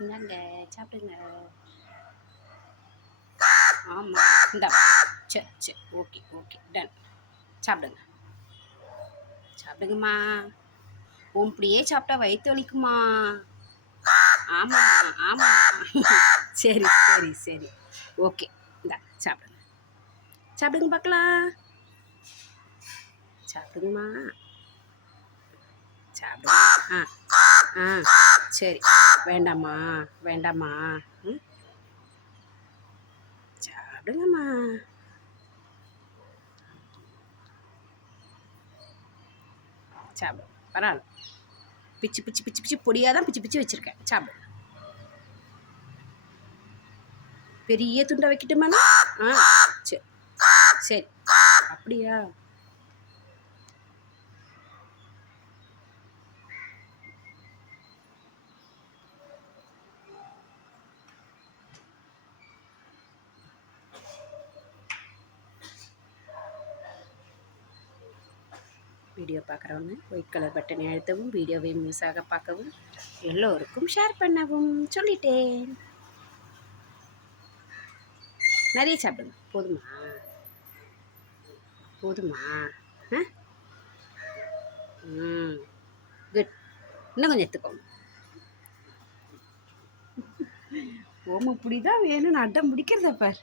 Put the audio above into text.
இந்தாங்க சாப்பிடுங்க. ஆமாம் இந்தா. சரி சரி ஓகே ஓகே. டன் சாப்பிடுங்க. சாப்பிடுங்கம்மா. உன் இப்படியே சாப்பிட்டா வயிற்று வலிக்குமா? ஆமாம்மா ஆமாம்மா. சரி சரி சரி. ஓகே. இந்தா சாப்பிடுங்க. சாப்பிடுங்க பார்க்கலாம். சாப்பிடுங்கம்மா. சாப்பிடுங்க. ஆ ஆ. சரி. வேண்டாம்மா வேண்டாமா ம்? சாப்பிடுங்கம்மா. சாப்பிடு பரவாயில்ல. பிச்சு பிச்சு பிச்சு பிச்சு பொடியாக தான் பிச்சு பிச்சு வச்சுருக்கேன். சாப்பிடு. பெரிய துண்டை வைக்கட்டுமா ஆ சரி. சரி. அப்படியா? வீடியோ பார்க்குறவங்க ஒயிட் கலர் பட்டனை அழுத்தவும் வீடியோவை ஆக பார்க்கவும் எல்லோருக்கும் ஷேர் பண்ணவும் சொல்லிட்டேன். நிறைய சாப்பிடுங்க. போதுமா? போதுமா? ஆ? ம். குட் இன்னும் கொஞ்சம் எடுத்துக்கோங்க. ஓம இப்படி தான் வேணும்னு அடம் பிடிக்கிறத பார்.